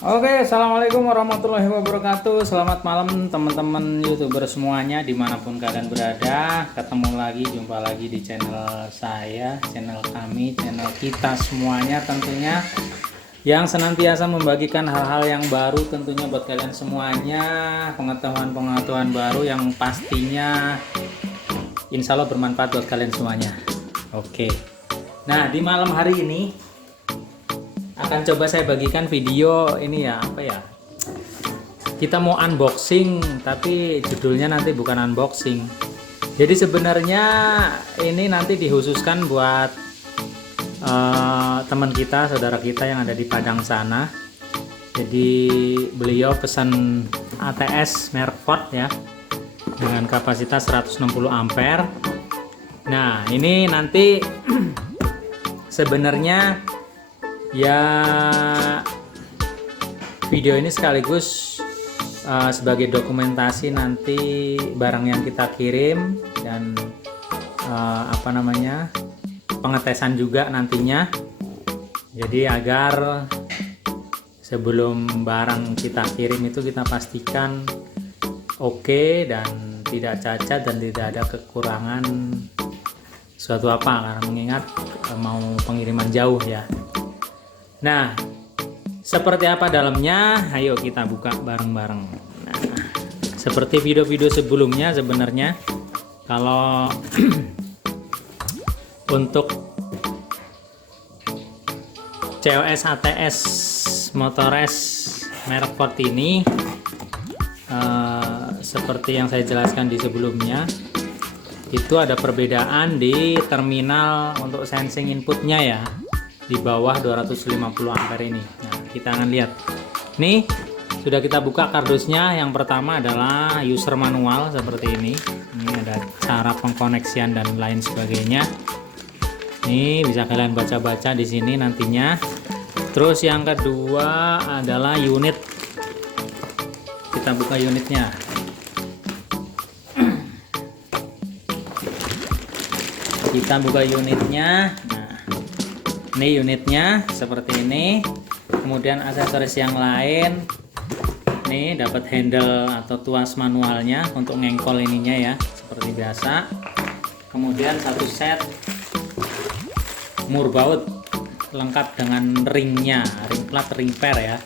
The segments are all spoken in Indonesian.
Oke, assalamualaikum warahmatullahi wabarakatuh. Selamat malam teman-teman YouTuber semuanya dimanapun kalian berada. Ketemu lagi, jumpa lagi di channel saya, channel kami, channel kita semuanya tentunya, yang senantiasa membagikan hal-hal yang baru tentunya buat kalian semuanya, pengetahuan-pengetahuan baru yang pastinya insya Allah bermanfaat buat kalian semuanya. Oke, nah di malam hari ini akan coba saya bagikan video ini ya, apa ya, kita mau unboxing tapi judulnya nanti bukan unboxing. Jadi sebenarnya ini nanti dikhususkan buat teman kita, saudara kita yang ada di Padang sana. Jadi beliau pesan ATS merek Ford ya, dengan kapasitas 160 ampere. Nah ini nanti sebenarnya ya, video ini sekaligus sebagai dokumentasi nanti barang yang kita kirim dan pengetesan juga nantinya. Jadi agar sebelum barang kita kirim itu kita pastikan oke dan tidak cacat dan tidak ada kekurangan suatu apa, karena mengingat mau pengiriman jauh ya. Nah, seperti apa dalamnya? Ayo kita buka bareng-bareng. Nah, seperti video-video sebelumnya sebenarnya, kalau untuk COS ATS Motores merek Ford ini, seperti yang saya jelaskan di sebelumnya, itu ada perbedaan di terminal untuk sensing inputnya ya, di bawah 250 ampere ini. Nah, kita akan lihat. Nih, sudah kita buka kardusnya. Yang pertama adalah user manual seperti ini. Ini ada cara pengkoneksian dan lain sebagainya. Ini bisa kalian baca-baca di sini nantinya. Terus yang kedua adalah unit. Kita buka unitnya. Kita buka unitnya. Ini unitnya seperti ini. Kemudian aksesoris yang lain, nih dapat handle atau tuas manualnya untuk ngengkol ininya ya, seperti biasa. Kemudian satu set mur baut lengkap dengan ringnya, ring plat, ring pair ya.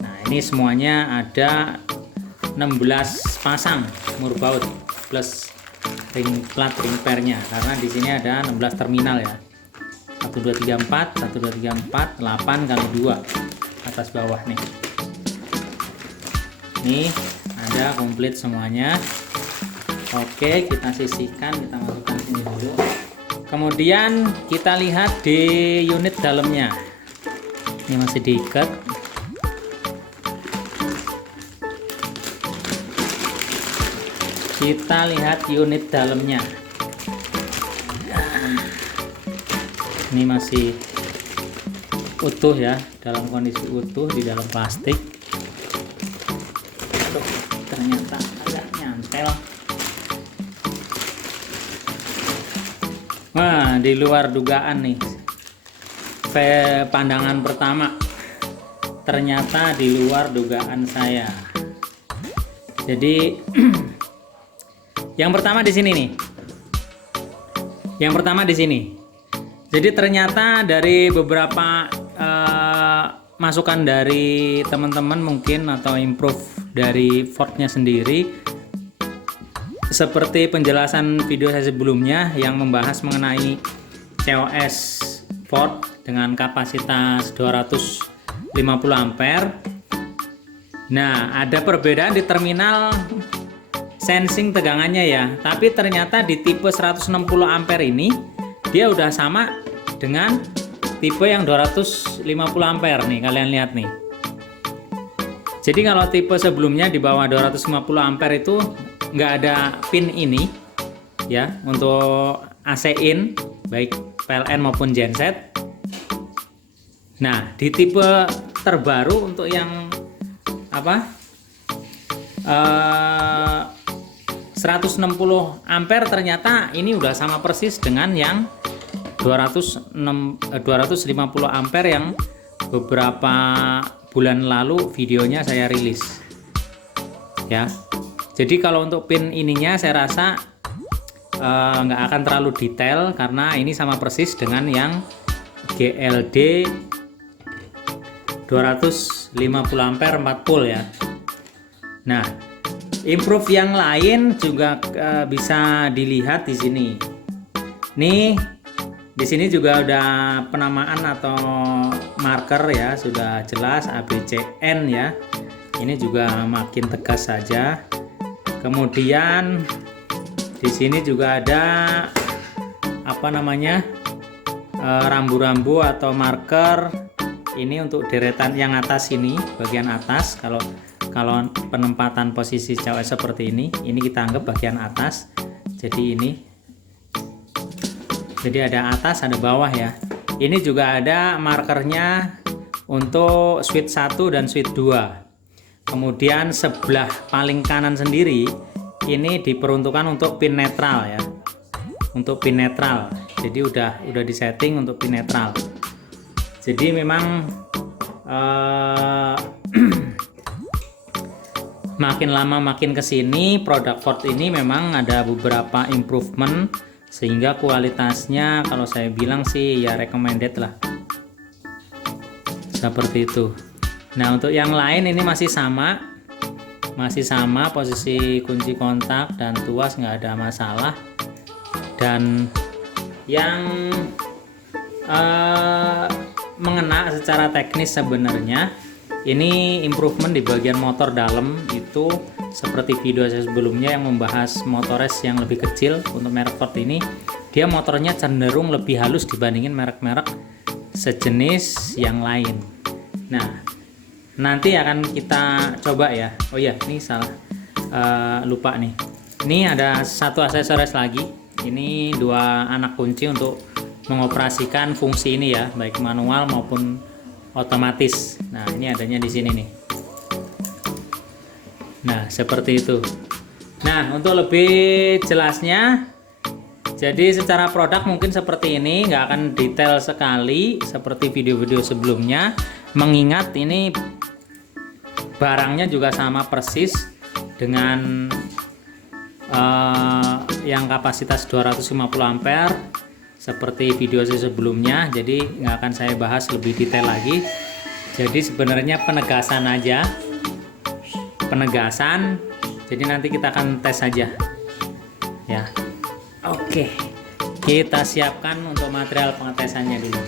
Nah ini semuanya ada 16 pasang mur baut plus ring plat, ring pairnya, karena di sini ada 16 terminal ya. 1 2 3 4 1 2 3 4 8 kali 2 atas bawah nih. Nih ada komplit semuanya. Oke, kita sisihkan, kita masukkan sini dulu. Kemudian kita lihat di unit dalamnya. Ini masih diikat. Kita lihat unit dalamnya. Ini masih utuh ya, dalam kondisi utuh di dalam plastik. Aduh, ternyata agak nyantel. Wah, di luar dugaan nih. Pandangan pertama, ternyata di luar dugaan saya. Jadi yang pertama di sini nih. Yang pertama di sini. Jadi ternyata dari beberapa masukan dari teman-teman mungkin, atau improve dari Fordnya sendiri, seperti penjelasan video saya sebelumnya yang membahas mengenai COS Ford dengan kapasitas 250 ampere. Nah, ada perbedaan di terminal sensing tegangannya ya, tapi ternyata di tipe 160 ampere ini dia udah sama dengan tipe yang 250 ampere nih, kalian lihat nih. Jadi kalau tipe sebelumnya di bawah 250 ampere itu nggak ada pin ini ya untuk AC in, baik PLN maupun genset. Nah di tipe terbaru untuk yang apa 160 ampere ternyata ini udah sama persis dengan yang 250 ampere yang beberapa bulan lalu videonya saya rilis ya. Jadi kalau untuk pin ininya saya rasa nggak akan terlalu detail karena ini sama persis dengan yang GLD 250 ampere 4 volt ya. Nah, improve yang lain juga bisa dilihat di sini. Nih, di sini juga udah penamaan atau marker ya, sudah jelas ABCN ya. Ini juga makin tegas saja. Kemudian di sini juga ada apa namanya? Rambu-rambu atau marker. Ini untuk deretan yang atas ini, bagian atas. Kalau penempatan posisi COS seperti ini kita anggap bagian atas. Jadi ada atas, ada bawah ya. Ini juga ada markernya untuk switch 1 dan switch 2. Kemudian sebelah paling kanan sendiri ini diperuntukkan untuk pin netral ya. Untuk pin netral. Jadi udah disetting untuk pin netral. Jadi memang makin lama makin kesini produk Ford ini memang ada beberapa improvement sehingga kualitasnya kalau saya bilang sih ya recommended lah, seperti itu. Nah untuk yang lain ini masih sama posisi kunci kontak dan tuas nggak ada masalah. Dan yang mengena secara teknis sebenarnya ini improvement di bagian motor dalam itu seperti video saya sebelumnya yang membahas Motores yang lebih kecil. Untuk merek Ford ini dia motornya cenderung lebih halus dibandingin merek-merek sejenis yang lain. Nah nanti akan kita coba ya. Oh ya ini salah lupa nih, ini ada satu aksesoris lagi. Ini 2 anak kunci untuk mengoperasikan fungsi ini ya, baik manual maupun otomatis. Nah ini adanya di sini nih. Nah seperti itu. Nah untuk lebih jelasnya, jadi secara produk mungkin seperti ini, nggak akan detail sekali seperti video-video sebelumnya, mengingat ini barangnya juga sama persis dengan yang kapasitas 250 ampere seperti video saya sebelumnya. Jadi nggak akan saya bahas lebih detail lagi. Jadi sebenarnya penegasan aja, jadi nanti kita akan tes saja ya. Oke, kita siapkan untuk material pengetesannya dulu.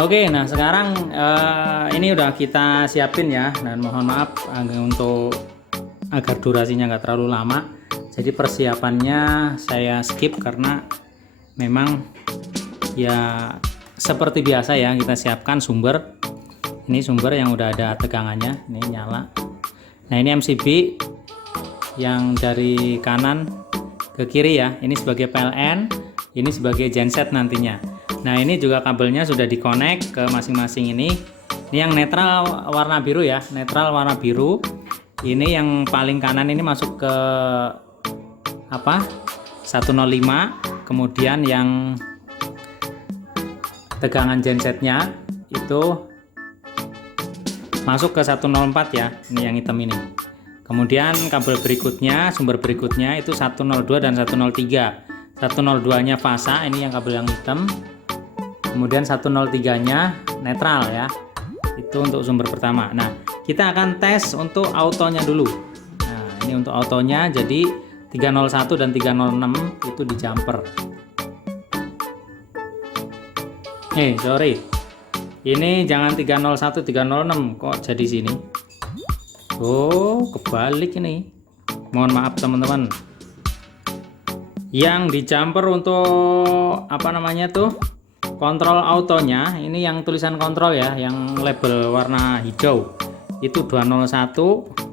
Oke, nah sekarang ini udah kita siapin ya, dan mohon maaf agar durasinya nggak terlalu lama. Jadi persiapannya saya skip karena memang ya seperti biasa ya, kita siapkan sumber. Ini sumber yang udah ada tegangannya, ini nyala. Nah ini MCB yang dari kanan ke kiri ya, ini sebagai PLN, ini sebagai genset nantinya. Nah ini juga kabelnya sudah dikonek ke masing-masing ini. Ini yang netral warna biru ya, netral warna biru. Ini yang paling kanan ini masuk ke 105, kemudian yang tegangan gensetnya itu masuk ke 104 ya, ini yang hitam ini. Kemudian kabel berikutnya, sumber berikutnya itu 102 dan 103. 102 nya fasa, ini yang kabel yang hitam. Kemudian 103 nya netral ya, itu untuk sumber pertama. Nah kita akan tes untuk autonya dulu. Nah ini untuk autonya, jadi 301 dan 306 itu di jumper. Sorry, ini jangan 301 306, kok jadi sini. Oh kebalik ini, mohon maaf teman-teman. Yang di jumper untuk apa namanya tuh, kontrol autonya, ini yang tulisan kontrol ya, yang label warna hijau itu 201.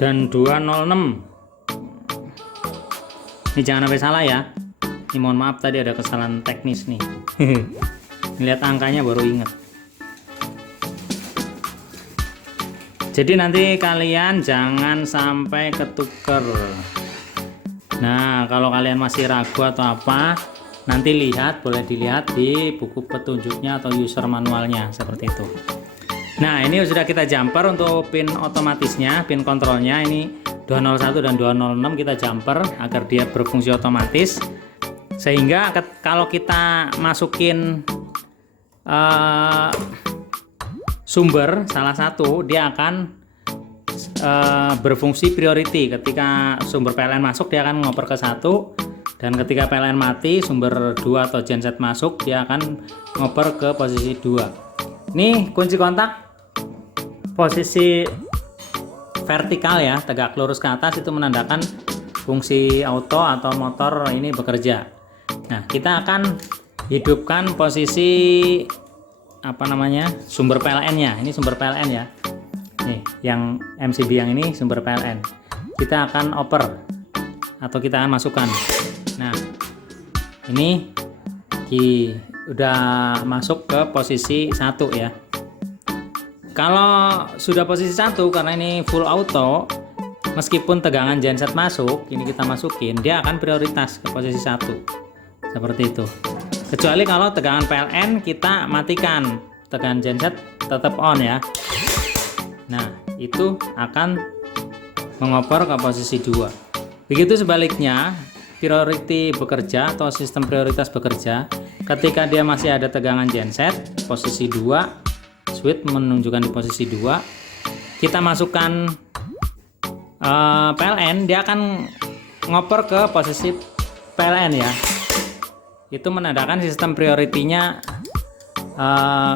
Dan 206. Ini jangan sampai salah ya. Ini mohon maaf tadi ada kesalahan teknis nih. Lihat angkanya baru ingat. Jadi nanti kalian jangan sampai ketuker. Nah, kalau kalian masih ragu atau apa, nanti boleh dilihat di buku petunjuknya atau user manualnya seperti itu. Nah, ini sudah kita jumper untuk pin otomatisnya, pin kontrolnya ini 201 dan 206 kita jumper agar dia berfungsi otomatis. Sehingga kalau kita masukin sumber salah satu, dia akan berfungsi priority. Ketika sumber PLN masuk, dia akan ngoper ke 1, dan ketika PLN mati, sumber 2 atau genset masuk, dia akan ngoper ke posisi 2. Ini kunci kontak posisi vertikal ya, tegak lurus ke atas, itu menandakan fungsi auto atau motor ini bekerja. Nah, kita akan hidupkan posisi sumber PLN-nya. Ini sumber PLN ya. Nih, yang MCB yang ini sumber PLN. Kita akan oper atau kita akan masukkan. Nah, ini udah masuk ke posisi 1 ya. Kalau sudah posisi 1, karena ini full auto, meskipun tegangan genset masuk, ini kita masukin, dia akan prioritas ke posisi 1. Seperti itu. Kecuali kalau tegangan PLN kita matikan, tegangan genset tetap on ya. Nah, itu akan mengoper ke posisi 2. Begitu sebaliknya, priority bekerja atau sistem prioritas bekerja ketika dia masih ada tegangan genset, posisi 2, switch menunjukkan di posisi 2, kita masukkan PLN, dia akan ngoper ke posisi PLN ya. Itu menandakan sistem prioritinya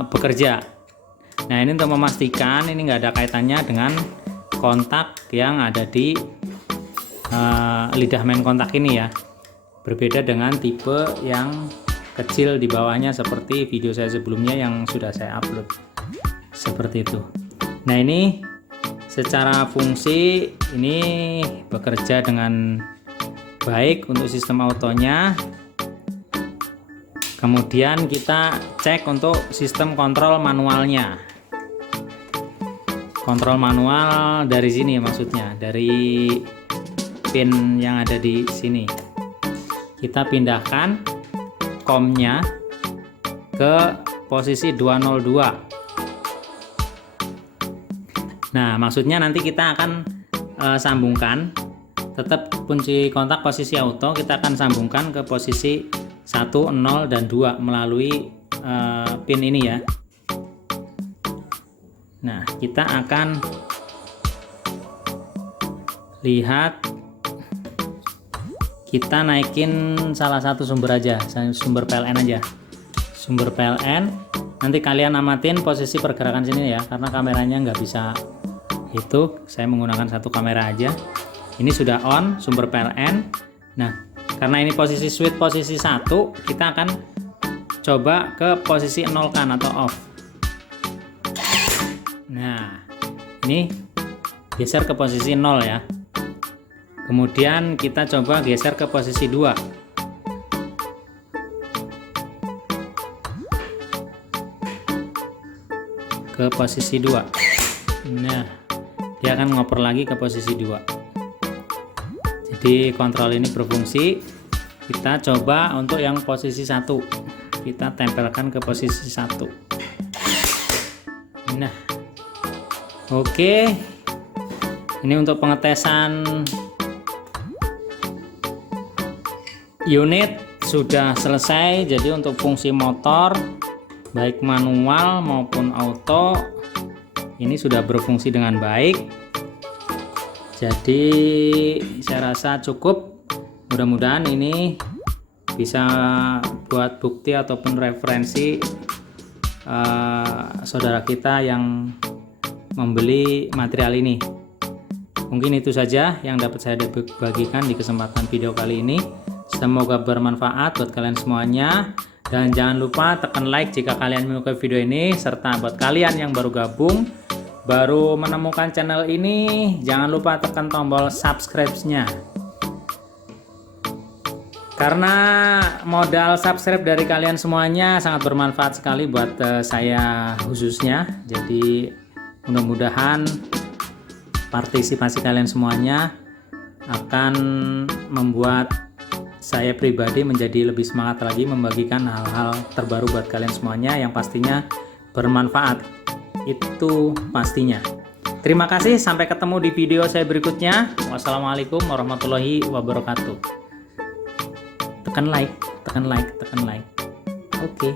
bekerja. Nah, ini untuk memastikan ini nggak ada kaitannya dengan kontak yang ada di lidah main kontak ini ya. Berbeda dengan tipe yang kecil di bawahnya seperti video saya sebelumnya yang sudah saya upload. Seperti itu. Nah, ini secara fungsi ini bekerja dengan baik untuk sistem autonya. Kemudian kita cek untuk sistem kontrol manualnya. Kontrol manual dari sini maksudnya, dari pin yang ada di sini. Kita pindahkan COM-nya ke posisi 202. Nah, maksudnya nanti kita akan sambungkan, tetap kunci kontak posisi auto, kita akan sambungkan ke posisi 1, 0, dan 2 melalui pin ini ya. Nah, kita akan lihat, kita naikin salah satu sumber aja, sumber PLN aja, sumber PLN. Nanti kalian amatin posisi pergerakan sini ya, karena kameranya nggak bisa itu, saya menggunakan satu kamera aja. Ini sudah on sumber PLN. Nah, karena ini posisi switch posisi 1, kita akan coba ke posisi 0 kan atau off. Nah, ini geser ke posisi 0 ya. Kemudian kita coba geser ke posisi 2. Ke posisi 2. Nah, dia akan ngoper lagi ke posisi 2. Jadi kontrol ini berfungsi. Kita coba untuk yang posisi 1. Kita tempelkan ke posisi 1. Nah, oke. Ini untuk pengetesan unit sudah selesai. Jadi untuk fungsi motor baik manual maupun auto ini sudah berfungsi dengan baik. Jadi saya rasa cukup. Mudah-mudahan ini bisa buat bukti ataupun referensi saudara kita yang membeli material ini. Mungkin itu saja yang dapat saya bagikan di kesempatan video kali ini. Semoga bermanfaat buat kalian semuanya. Dan jangan lupa tekan like jika kalian menyukai video ini. Serta buat kalian yang baru gabung, baru menemukan channel ini, jangan lupa tekan tombol subscribe-nya. Karena modal subscribe dari kalian semuanya sangat bermanfaat sekali buat saya khususnya. Jadi mudah-mudahan partisipasi kalian semuanya akan membuat saya pribadi menjadi lebih semangat lagi membagikan hal-hal terbaru buat kalian semuanya yang pastinya bermanfaat, itu pastinya. Terima kasih, sampai ketemu di video saya berikutnya. Wassalamualaikum warahmatullahi wabarakatuh. Tekan like. Oke.